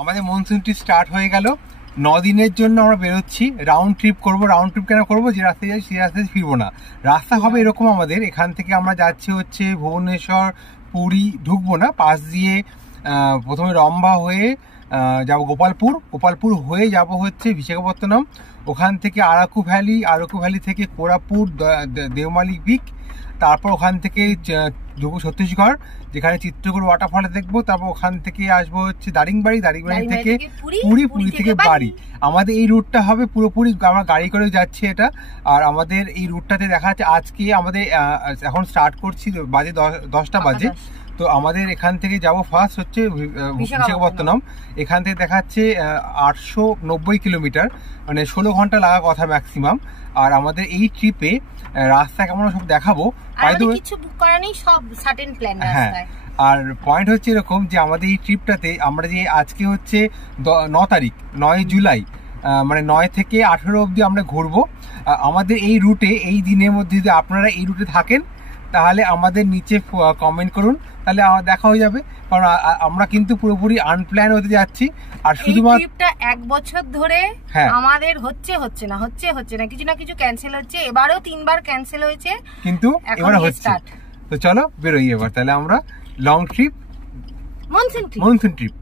আমাদের monsoon trip start হয়ে গেল। 9 দিনের জন্য আমরা বেরোচ্ছি, রাউন্ড ট্রিপ করব। রাউন্ড ট্রিপ কেন করবো? যে রাস্তায় যাই সেই রাস্তায় ফিরবো না। রাস্তা হবে এরকম, আমাদের এখান থেকে আমরা যাচ্ছি হচ্ছে ভুবনেশ্বর, পুরী ঢুকবো না, পাশ দিয়ে প্রথমে রম্ভা হয়ে যাব গোপালপুর হয়ে যাব হচ্ছে বিশাখাপত্তনম, ওখান থেকে আরাকু ভ্যালি থেকে কোরাপুট, দেওমালি পিক, তারপর ওখান থেকে ছত্তিশগড় যেখানে চিত্রকূট ওয়াটারফল দেখবো, তারপর ওখান থেকে আসবো হচ্ছে দারিংবাড়ি থেকে পুরী থেকে বাড়ি। আমাদের এই রুটটা হবে পুরোপুরি, আমরা গাড়ি করে যাচ্ছি এটা। আর আমাদের এই রুটটাতে দেখা যাচ্ছে আজকে আমাদের এখন স্টার্ট করছি, বাজে 10টা বাজে। তো আমাদের এখান থেকে যাব ফার্স্ট হচ্ছে বিশাখাপত্তনম। এখান থেকে দেখাচ্ছে 890 কিলোমিটার, মানে 16 ঘন্টা লাগা কথা ম্যাক্সিমাম। আর আমাদের এই ট্রিপে রাস্তা কেমন সব দেখাবো। কিছু বুক করা নেই, সব সার্টেন প্ল্যান রাস্তায়। আর পয়েন্ট হচ্ছে এরকম যে আমাদের এই ট্রিপটাতে আমরা যে আজকে হচ্ছে 9 তারিখ, 9 জুলাই, মানে 9 থেকে 18 অবধি আমরা ঘুরবো। আমাদের এই রুটে, এই দিনের মধ্যে যদি আপনারা এই রুটে থাকেন তাহলে আমাদের নিচে কমেন্ট করুন, তাহলে দেখা হয়ে যাবে। কারণ আমরা কিন্তু পুরোপুরি আনপ্ল্যান হতে যাচ্ছি। আর শুধুমাত্র ট্রিপটা 1 বছর ধরে আমাদের হচ্ছে না কিছু না কিছু ক্যান্সেল হচ্ছে। এবারেও 3 বার ক্যান্সেল হয়েছে, কিন্তু এবারে হচ্ছে। তো চলো বেরোই এবার তাহলে আমরা লং ট্রিপ, মনসুন ট্রিপ।